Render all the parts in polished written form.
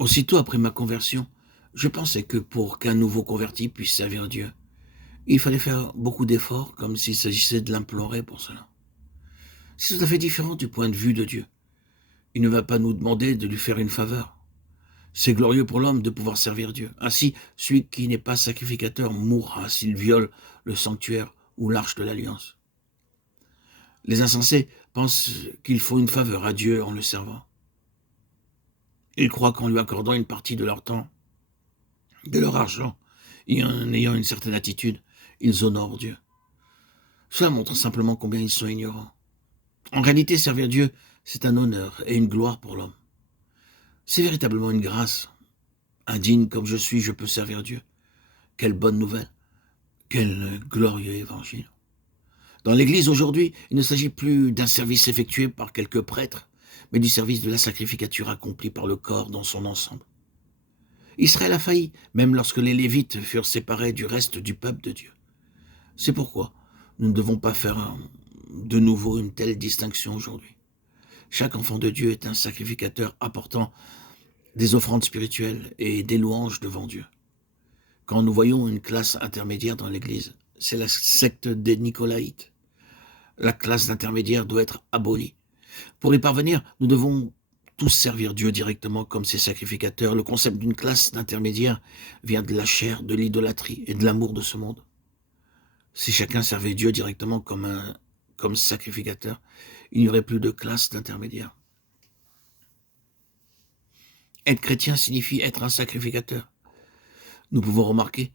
Aussitôt après ma conversion, je pensais que pour qu'un nouveau converti puisse servir Dieu, il fallait faire beaucoup d'efforts, comme s'il s'agissait de l'implorer pour cela. C'est tout à fait différent du point de vue de Dieu. Il ne va pas nous demander de lui faire une faveur. C'est glorieux pour l'homme de pouvoir servir Dieu. Ainsi, celui qui n'est pas sacrificateur mourra s'il viole le sanctuaire ou l'arche de l'alliance. Les insensés pensent qu'il faut une faveur à Dieu en le servant. Ils croient qu'en lui accordant une partie de leur temps, de leur argent, et en ayant une certaine attitude, ils honorent Dieu. Cela montre simplement combien ils sont ignorants. En réalité, servir Dieu, c'est un honneur et une gloire pour l'homme. C'est véritablement une grâce. Indigne comme je suis, je peux servir Dieu. Quelle bonne nouvelle, quel glorieux évangile. Dans l'Église aujourd'hui, il ne s'agit plus d'un service effectué par quelques prêtres, mais du service de la sacrificature accomplie par le corps dans son ensemble. Israël a failli, même lorsque les Lévites furent séparés du reste du peuple de Dieu. C'est pourquoi nous ne devons pas faire de nouveau une telle distinction aujourd'hui. Chaque enfant de Dieu est un sacrificateur apportant des offrandes spirituelles et des louanges devant Dieu. Quand nous voyons une classe intermédiaire dans l'Église, c'est la secte des Nicolaïtes. La classe d'intermédiaire doit être abolie. Pour y parvenir, nous devons tous servir Dieu directement comme ses sacrificateurs. Le concept d'une classe d'intermédiaire vient de la chair, de l'idolâtrie et de l'amour de ce monde. Si chacun servait Dieu directement comme sacrificateur, il n'y aurait plus de classe d'intermédiaire. Être chrétien signifie être un sacrificateur. Nous pouvons remarquer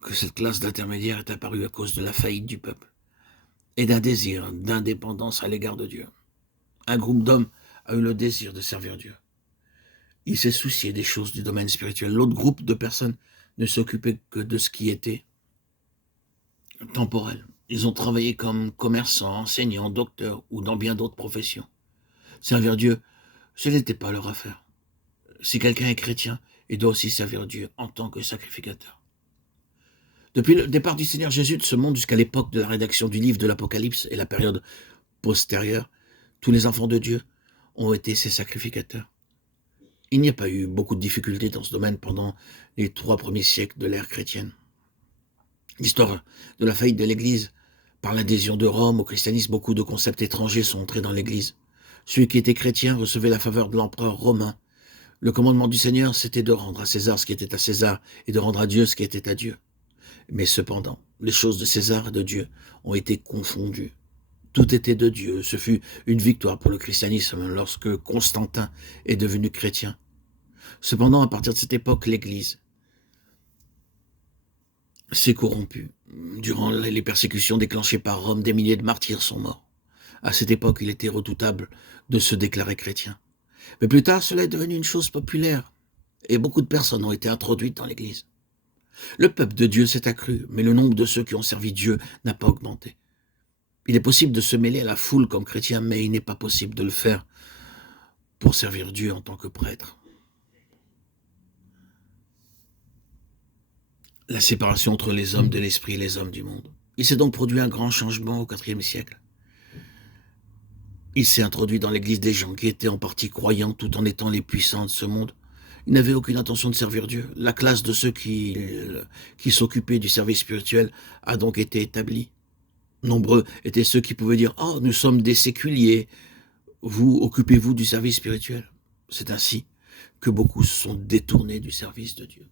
que cette classe d'intermédiaire est apparue à cause de la faillite du peuple et d'un désir d'indépendance à l'égard de Dieu. Un groupe d'hommes a eu le désir de servir Dieu. Il s'est soucié des choses du domaine spirituel. L'autre groupe de personnes ne s'occupait que de ce qui était temporel. Ils ont travaillé comme commerçants, enseignants, docteurs ou dans bien d'autres professions. Servir Dieu, ce n'était pas leur affaire. Si quelqu'un est chrétien, il doit aussi servir Dieu en tant que sacrificateur. Depuis le départ du Seigneur Jésus de ce monde jusqu'à l'époque de la rédaction du livre de l'Apocalypse et la période postérieure, tous les enfants de Dieu ont été ses sacrificateurs. Il n'y a pas eu beaucoup de difficultés dans ce domaine pendant les 3 premiers siècles de l'ère chrétienne. L'histoire de la faillite de l'Église, par l'adhésion de Rome au christianisme, beaucoup de concepts étrangers sont entrés dans l'Église. Celui qui était chrétien recevait la faveur de l'empereur romain. Le commandement du Seigneur, c'était de rendre à César ce qui était à César et de rendre à Dieu ce qui était à Dieu. Mais cependant, les choses de César et de Dieu ont été confondues. Tout était de Dieu. Ce fut une victoire pour le christianisme lorsque Constantin est devenu chrétien. Cependant, à partir de cette époque, l'Église s'est corrompue. Durant les persécutions déclenchées par Rome, des milliers de martyrs sont morts. À cette époque, il était redoutable de se déclarer chrétien. Mais plus tard, cela est devenu une chose populaire, et beaucoup de personnes ont été introduites dans l'Église. Le peuple de Dieu s'est accru, mais le nombre de ceux qui ont servi Dieu n'a pas augmenté. Il est possible de se mêler à la foule comme chrétien, mais il n'est pas possible de le faire pour servir Dieu en tant que prêtre. La séparation entre les hommes de l'esprit et les hommes du monde. Il s'est donc produit un grand changement au IVe siècle. Il s'est introduit dans l'Église des gens qui étaient en partie croyants tout en étant les puissants de ce monde. Ils n'avaient aucune intention de servir Dieu. La classe de ceux qui s'occupaient du service spirituel a donc été établie. Nombreux étaient ceux qui pouvaient dire « Oh, nous sommes des séculiers, vous occupez-vous du service spirituel ». C'est ainsi que beaucoup se sont détournés du service de Dieu.